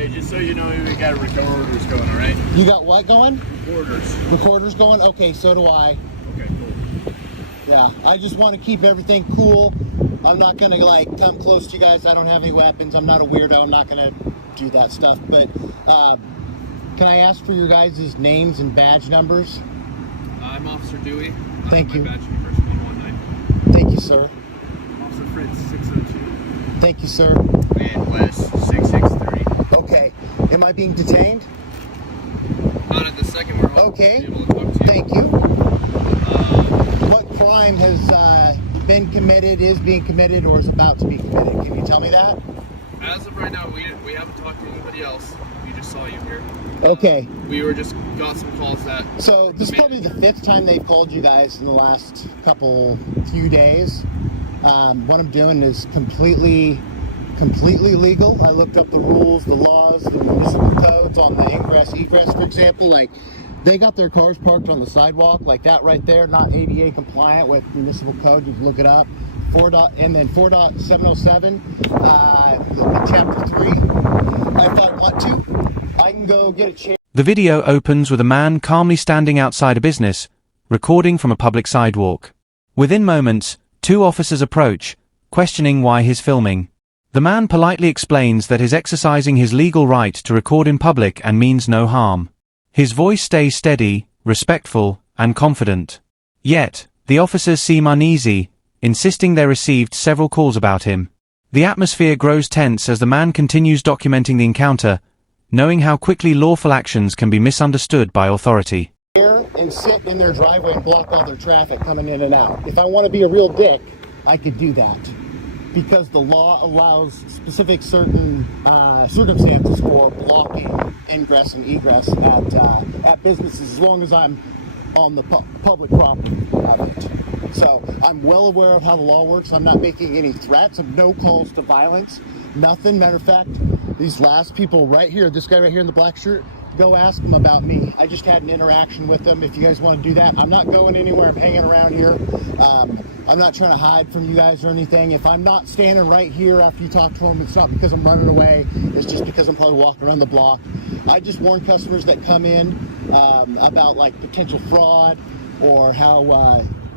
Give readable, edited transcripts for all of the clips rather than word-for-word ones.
Hey, just so you know, we got recorders going, all right? You got what going? Recorders. Recorders going? Okay, so do I. Okay, cool. Yeah, I just want to keep everything cool. I'm not going to, like, come close to you guys. I don't have any weapons. I'm not a weirdo. I'm not going to do that stuff. But can I ask for your guys' names and badge numbers? I'm Officer Dewey. Thank you. My badge number is 119. Thank you, sir. Officer Fritz, 602. Thank you, sir. And Wes, 663. Okay. Am I being detained? Not at the second. We're all Okay. able to talk to you. Thank you. What crime has been committed, is being committed, or is about to be committed? Can you tell me that? As of right now, we haven't talked to anybody else. We just saw you here. Okay. We were just got some calls that. So this is probably the 5th time they've called you guys in the last few days. What I'm doing is completely legal. I looked up the rules, the laws, the municipal codes on the ingress, egress, for example. Like, they got their cars parked on the sidewalk, like that right there, not ADA compliant with municipal code. You can look it up. 4.707, chapter 3. If I want to, I can go get a chair. The video opens with a man calmly standing outside a business, recording from a public sidewalk. Within moments, 2 officers approach, questioning why he's filming. The man politely explains that he's exercising his legal right to record in public and means no harm. His voice stays steady, respectful, and confident. Yet, the officers seem uneasy, insisting they received several calls about him. The atmosphere grows tense as the man continues documenting the encounter, knowing how quickly lawful actions can be misunderstood by authority. And sit in their driveway and block all their traffic coming in and out. If I want to be a real dick, I could do that, because the law allows specific certain circumstances for blocking ingress and egress at businesses, as long as I'm on the public property of it. So I'm well aware of how the law works. I'm not making any threats. Of no calls to violence, nothing. Matter of fact, these last people right here, this guy right here in the black shirt, go ask him about me. I just had an interaction with them. If you guys want to do that, I'm not going anywhere. I'm hanging around here. I'm not trying to hide from you guys or anything. If I'm not standing right here after you talk to them, it's not because I'm running away. It's just because I'm probably walking around the block. I just warn customers that come in about, like, potential fraud, or how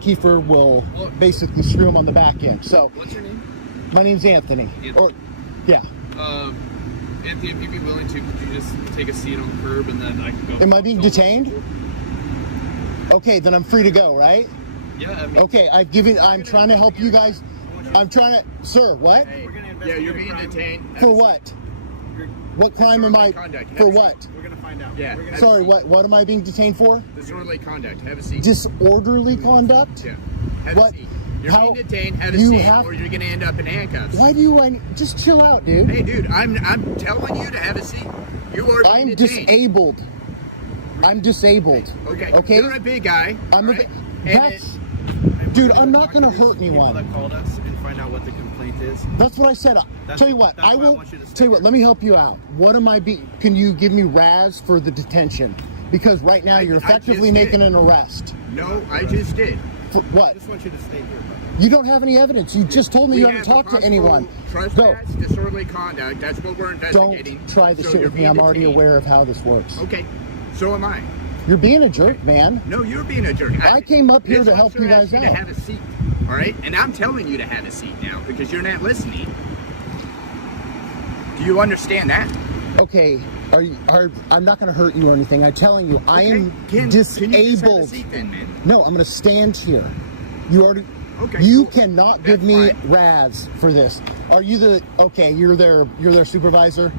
Kiefer will basically screw them on the back end. So, What's your name? my name's Anthony. Or, yeah. Anthony, if you'd be willing to, could you just take a seat on the curb and then I can go? Am I being detained? Okay, then I'm free to go, right? Yeah. I mean, Okay, I'm trying to help you guys. I'm trying to, sir, what? Hey, yeah, you're being detained. For what? What crime am I, for what? We're going to find out. Yeah. Sorry, what am I being detained for? Disorderly conduct. Have a seat. Disorderly conduct? Yeah. Have What? a seat. You're How- being detained. Have a you seat, have- or you're going to end up in handcuffs. Why do you, just chill out, dude. Hey, dude, I'm telling you to have a seat. You are being I'm detained. disabled. I'm disabled. Okay. Okay? You're a big guy. I'm a right? big, dude, I'm not gonna hurt People anyone. that called us and find out what the complaint is. That's what I said. Tell you what, that's I why I will, want you to stay tell you what, here. let me help you out. What am I being, can you give me RAS for the detention? Because right now you're I just effectively did. making an arrest. No, I just did. For what? I just want you to stay here, bro. You don't have any evidence. You just told me We you have haven't talked to possible anyone. Go. Trespass, disorderly conduct. That's what we're investigating. Don't try this So shit you're with me. being I'm already detained. aware of how this works. Okay. So am I. You're being a jerk, man. No, you're being a jerk. I came up here This to help officer you asked guys to out. have a seat. All right, and I'm telling you to have a seat now because you're not listening. Do you understand that? Okay, I'm not going to hurt you or anything. I'm telling you, I am Can you just have a disabled. seat then, man? No, I'm going to stand here. You already. Okay. You cool. cannot give That's me fine. RAS for this. Are you the? Okay, you're their supervisor.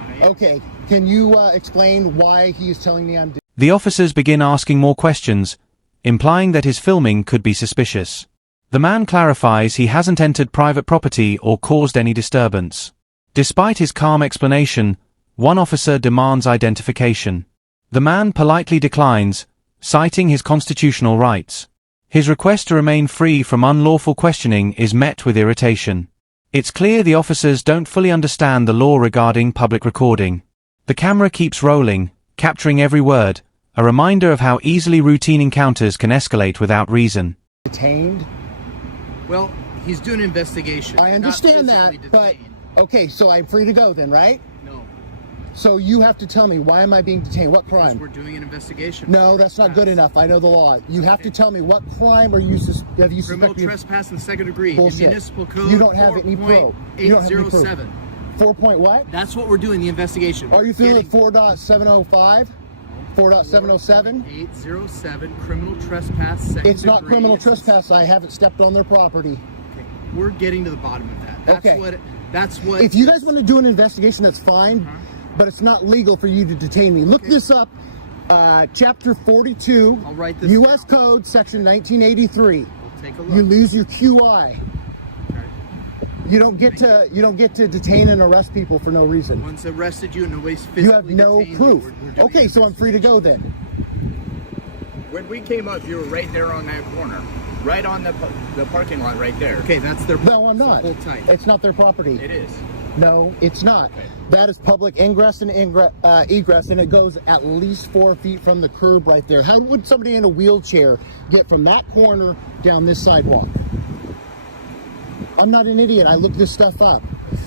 I am. Okay, can you explain why he is telling me I'm? The officers begin asking more questions, implying that his filming could be suspicious. The man clarifies he hasn't entered private property or caused any disturbance. Despite his calm explanation, one officer demands identification. The man politely declines, citing his constitutional rights. His request to remain free from unlawful questioning is met with irritation. It's clear the officers don't fully understand the law regarding public recording. The camera keeps rolling, capturing every word, a reminder of how easily routine encounters can escalate without reason. Detained? Well, he's doing an investigation. I not understand physically that, but detained. okay, so I'm free to go then, right? No. So you have to tell me, why am I being detained? What Because crime? we're doing an investigation. No, that's not good enough. I know the law. You have to tell me, what crime are you have you Criminal suspected? trespass in the second degree. Bullshit. In municipal code You don't have any proof. You don't have any proof. 4.807. 4 point what? That's what we're doing, the investigation. Are you feeling 4.705? 4.707? 807 criminal trespass second It's not degree. criminal It's- trespass. I haven't stepped on their property. Okay. We're getting to the bottom of that. That's Okay. That's what. If you guys want to do an investigation, that's fine, but it's not legal for you to detain me. Look this up. Chapter 42, I'll write this U.S. down. Code, Section 1983. We'll take a look. You lose your QI. Okay. You don't get to detain and arrest people for no reason. Once arrested you and nobody's physically You have no detained you, proof. we're doing Okay, an so I'm free to go then. When we came up, you were right there on that corner. Right on the parking lot right there. Okay, that's their. No, I'm so not. hold tight. It's not their property. It is. No, it's not. That is public ingress and egress, and it goes at least 4 feet from the curb right there. How would somebody in a wheelchair get from that corner down this sidewalk? I'm not an idiot. I looked this stuff up.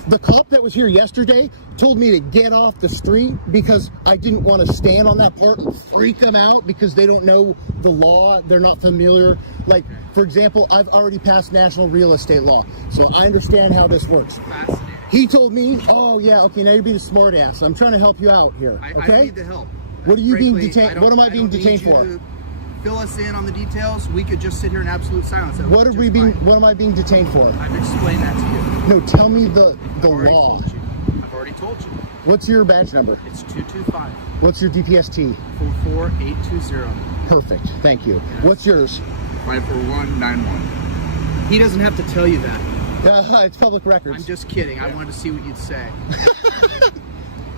The cop that was here yesterday told me to get off the street because I didn't want to stand on that part and freak them out because they don't know the law. They're not familiar. Like, for example, I've already passed national real estate law, so I understand how this works. Fascinating. He told me, oh yeah, okay, now you're being a smart ass. I'm trying to help you out here, I okay? need the help. What are you being Frankly, detained? What am I being don't detained need you for? to Fill us in on the details. We could just sit here in absolute silence. That What would are be we just being? fine. What am I being detained for? I've explained that to you. No, tell me the I've already law. told you. I've already told you. What's your badge number? It's 225 What's your DPST? 44820. Perfect. Thank you. What's yours? 54191. He doesn't have to tell you that. It's public records. I'm just kidding. I wanted to see what you'd say.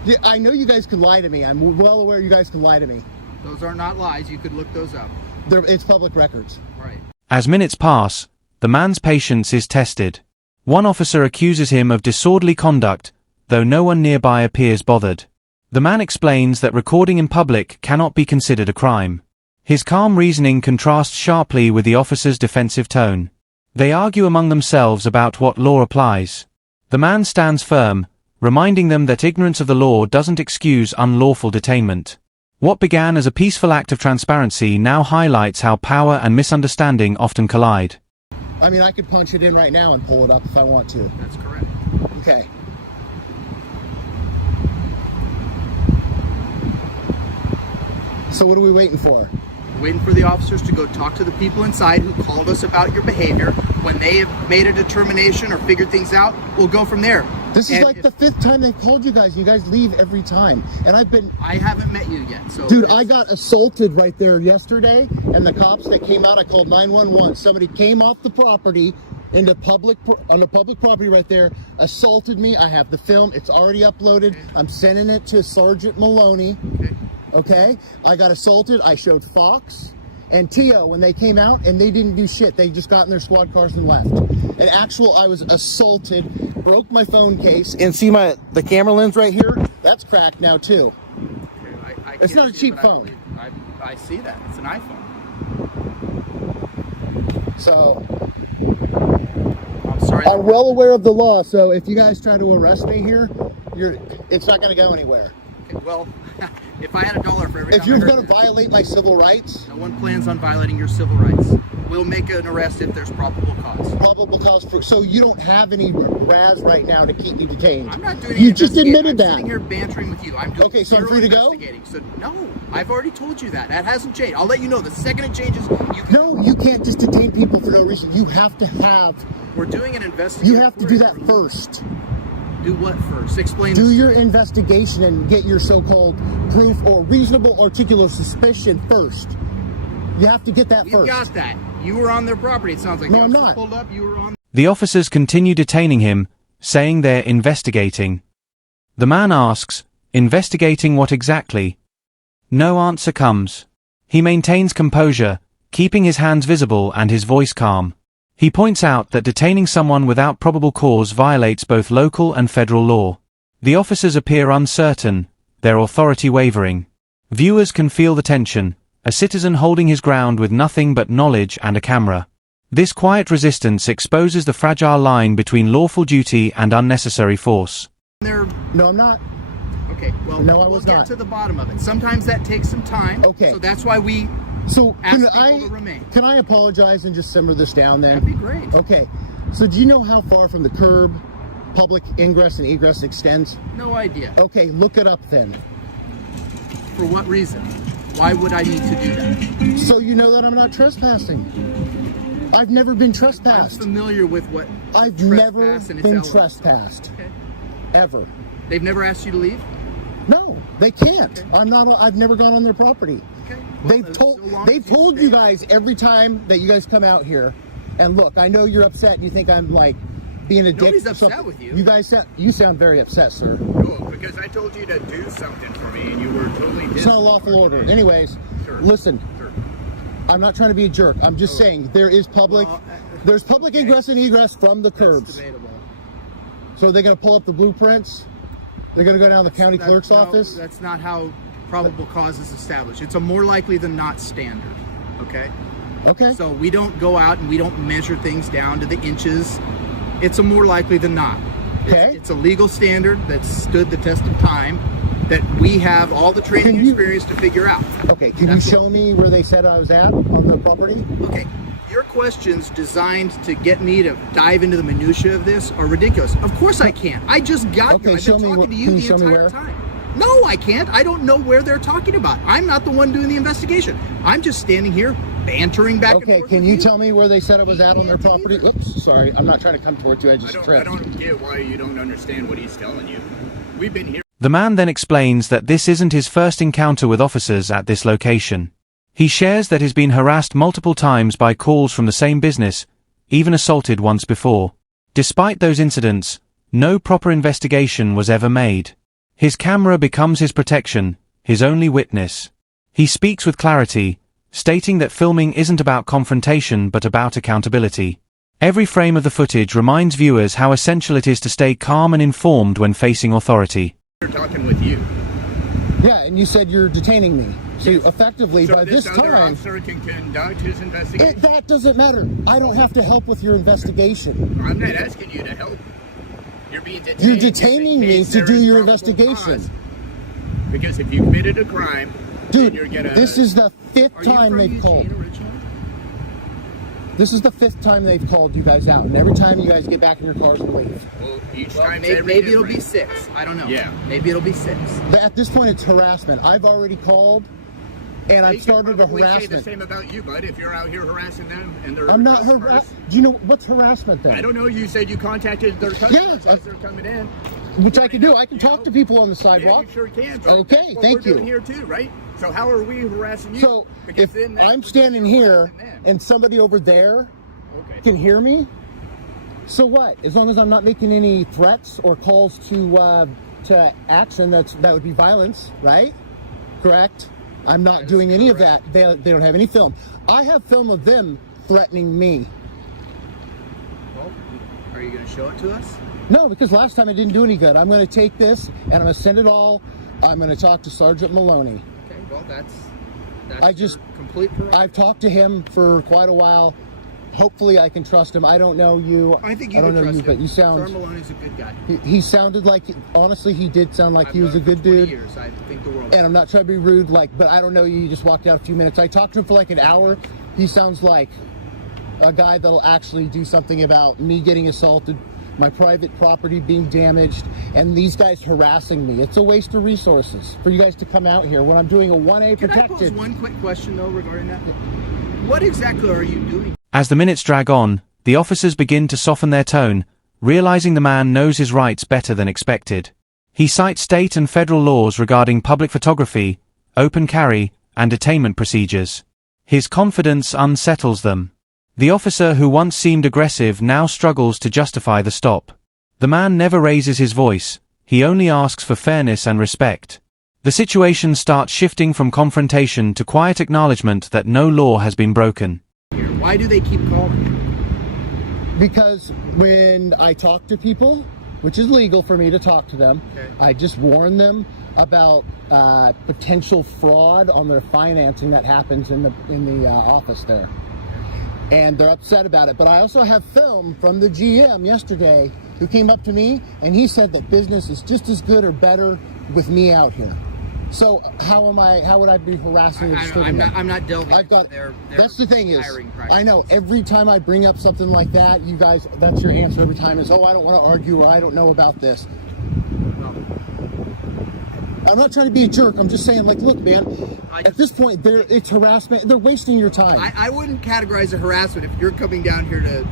Yeah, I know you guys can lie to me. I'm well aware you guys can lie to me. Those are not lies. You could look those up. It's public records. Right. As minutes pass, the man's patience is tested. One officer accuses him of disorderly conduct, though no one nearby appears bothered. The man explains that recording in public cannot be considered a crime. His calm reasoning contrasts sharply with the officer's defensive tone. They argue among themselves about what law applies. The man stands firm, reminding them that ignorance of the law doesn't excuse unlawful detainment. What began as a peaceful act of transparency now highlights how power and misunderstanding often collide. I mean, I could punch it in right now and pull it up if I want to. That's correct. Okay. So what are we waiting for? Waiting for the officers to go talk to the people inside who called us about your behavior. When they have made a determination or figured things out, we'll go from there. This is And like the 5th time they've called you guys. You guys leave every time. And I've been... I haven't met you yet, so... Dude, I got assaulted right there yesterday, and the cops that came out, I called 911. Somebody came off the property on the public property right there, assaulted me. I have the film. It's already uploaded. Okay. I'm sending it to Sergeant Maloney. Okay. Okay? I got assaulted. I showed Fox and Tio when they came out, and they didn't do shit. They just got in their squad cars and left. I was assaulted, broke my phone case, and see the camera lens right here? That's cracked now too. Okay, I It's can't not a see, cheap but phone. I see that. It's an iPhone. So I'm sorry. I'm well aware of the law, so if you guys try to arrest me here, it's not going to go anywhere. Okay, well, if I had $1 for every If time you're I heard going to this, violate my civil rights, no one plans on violating your civil rights. We'll make an arrest if there's probable cause. probable cause for, so you don't have any RAS right now to keep me detained. I'm not doing any You just investigating. admitted I'm sitting here that. bantering with you. I'm doing Okay, so I'm zero free to go? investigating. So no, I've already told you that. That hasn't changed. I'll let you know the second it changes. You can, No, you can't just detain people for no reason. You have to have, we're doing an investigation. you have to do that first. Do what first? Explain. Do this. your investigation and get your so-called proof or reasonable articulable suspicion first. You have to get that You first. got that. You were on their property. It sounds like No, the I'm officers not. pulled up. You were on. The officers continue detaining him, saying they're investigating. The man asks, investigating what exactly? No answer comes. He maintains composure, keeping his hands visible and his voice calm. He points out that detaining someone without probable cause violates both local and federal law. The officers appear uncertain, their authority wavering. Viewers can feel the tension, a citizen holding his ground with nothing but knowledge and a camera. This quiet resistance exposes the fragile line between lawful duty and unnecessary force. There. No, I'm not. Okay, well, No, I we'll was get not. to the bottom of it. Sometimes that takes some time. Okay. So that's why we So ask can people to remain. Can I apologize and just simmer this down then? That'd be great. Okay. So do you know how far from the curb public ingress and egress extends? No idea. Okay, look it up then. For what reason? Why would I need to do that? So you know that I'm not trespassing. I've never been I'm trespassed. familiar with what I've trespass never and its been elements. trespassed. Okay. Ever. They've never asked you to leave? No, they can't. Okay. I've never gone on their property. Okay. Well, They've told you guys every time that you guys come out here. And look, I know you're upset and you think I'm like being a dick. Nobody's upset with you. You sound very upset, sir. Cool, because I told you to do something for me and you were totally It's not a lawful order. Anyways, Sure. listen, Sure. I'm not trying to be a jerk. I'm just saying there's public okay. ingress and egress from the That's curbs. debatable. So they're going to pull up the blueprints. They're going to go down to the county clerk's office. That's not how probable cause is established. It's a more likely than not standard. Okay? Okay. So we don't go out and we don't measure things down to the inches. It's a more likely than not. Okay. It's a legal standard that's stood the test of time that we have all the training and experience to figure out. Okay. Can you That's show me where they said I was at on the property? Okay, your questions designed to get me to dive into the minutia of this are ridiculous. Of course I can't. I just got Okay, here. I've show been me talking to can you you the show me entire where? time. No, I can't. I don't know where they're talking about. I'm not the one doing the investigation. I'm just standing here bantering back and Okay. forth Can with you tell me where they said I was at on their property? Oops. Sorry. I'm not trying to come towards you. I just I tripped. don't get why you don't understand what he's telling you. We've been here. The man then explains that this isn't his first encounter with officers at this location. He shares that he's been harassed multiple times by calls from the same business, even assaulted once before. Despite those incidents, no proper investigation was ever made. His camera becomes his protection, his only witness. He speaks with clarity, stating that filming isn't about confrontation but about accountability. Every frame of the footage reminds viewers how essential it is to stay calm and informed when facing authority. We're talking with you. Yeah, and you said you're detaining me. So effectively, So by this other time, officer can conduct his investigation. that doesn't matter. I don't have to help with your investigation. I'm not asking you to help. You're being detained. You're detaining me case to there do is your probable investigation. cause. Because if you committed a crime, then Dude, you're gonna. this is the fifth Are you time from they've Eugene called. originally? This is the fifth time they've called you guys out, and every time you guys get back in your cars and leave. Well, each Well, time maybe it'll be 6. I don't know. Yeah. Maybe it'll be 6. But at this point, it's harassment. I've already called, and I've started a Say the harassment. same about you, bud. If you're out here harassing them and they're I'm not customers. harassing. Do you know what's harassment then? I don't know. You said you contacted their customers Yeah, as they're coming in. Which I can do. I can talk to people on the Yeah, sidewalk. you sure can. But Okay, that's what thank we're you. doing here too, right? So how are we harassing you? So Because if then that's I'm what standing you're here harassing them. and somebody over there Okay. can hear me, so what? As long as I'm not making any threats or calls to action, that would be violence, right? Correct? I'm not doing any of that. They don't have any film. I have film of them threatening me. Well, are you going to show it to us? No, because last time it didn't do any good. I'm going to take this and I'm going to send it all. I'm going to talk to Sergeant Maloney. Okay, well, that's I just- your complete prerogative. I've talked to him for quite a while. Hopefully I can trust him. I don't know you. I think you I don't can know trust you, him. but you sound. Sergeant Maloney's a good guy. He sounded like, honestly, he did sound like he I've was a known him good for 20 dude. Years. I think the world. And I'm not trying to be rude, but I don't know you. You just walked out a few minutes. I talked to him for like an hour. He sounds like a guy that'll actually do something about me getting assaulted, my private property being damaged, and these guys harassing me. It's a waste of resources for you guys to come out here when I'm doing a 1A Can I pose protected. one quick question though regarding that? What exactly are you doing? As the minutes drag on, the officers begin to soften their tone, realizing the man knows his rights better than expected. He cites state and federal laws regarding public photography, open carry, and detainment procedures. His confidence unsettles them. The officer who once seemed aggressive now struggles to justify the stop. The man never raises his voice, he only asks for fairness and respect. The situation starts shifting from confrontation to quiet acknowledgement that no law has been broken. Here? Why do they keep calling? Because when I talk to people, which is legal for me to talk to them, Okay. I just warn them about potential fraud on their financing that happens in the office there. And they're upset about it. But I also have film from the GM yesterday who came up to me and he said that business is just as good or better with me out here. So how would I be harassing or disturbing them? I'm not delving I've got, into their that's the thing is, hiring practices. I know every time I bring up something like that, you guys, that's your answer every time is, oh, I don't want to argue or I don't know about this. I'm not trying to be a jerk. I'm just saying, like, look, man, at this point, it's harassment. They're wasting your time. I wouldn't categorize it harassment if you're coming down here to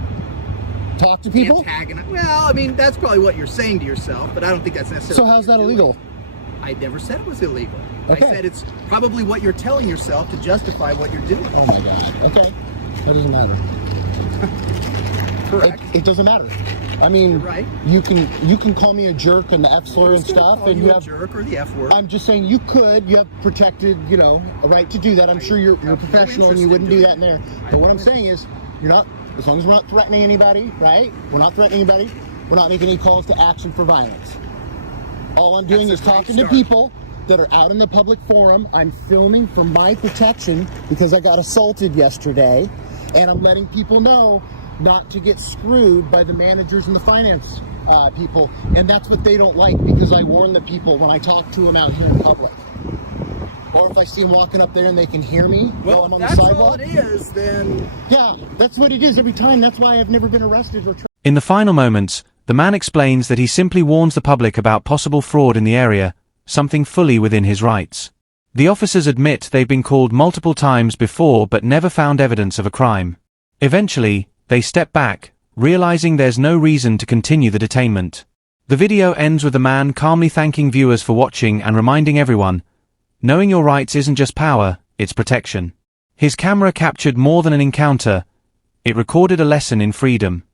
talk to people. Antagonize. Well, I mean, that's probably what you're saying to yourself, but I don't think that's necessarily. So how's that illegal? I never said it was illegal. Okay. I said it's probably what you're telling yourself to justify what you're doing. Oh my God. Okay. That doesn't matter. Correct. It doesn't matter. I mean, You're right. you can call me a jerk and the F slur and stuff, Call and you you a have. jerk or the F word. I'm just saying you have protected, a right to do that. I'm sure you're have no professional and interest you in wouldn't do doing that in there. But what I'm saying is, you're not, as long as we're not threatening anybody, right? We're not threatening anybody. We're not making any calls to action for violence. All I'm doing That's is a great talking to start. people that are out in the public forum. I'm filming for my protection because I got assaulted yesterday, and I'm letting people know not to get screwed by the managers and the finance people, and that's what they don't like because I warn the people when I talk to them out here in public. Or if I see them walking up there and they can hear me while I'm on the that's sidewalk. all it is, then. Yeah, that's what it is every time. That's why I've never been arrested or In the final moments, the man explains that he simply warns the public about possible fraud in the area, something fully within his rights. The officers admit they've been called multiple times before but never found evidence of a crime. Eventually, they step back, realizing there's no reason to continue the detainment. The video ends with the man calmly thanking viewers for watching and reminding everyone, knowing your rights isn't just power, it's protection. His camera captured more than an encounter, it recorded a lesson in freedom.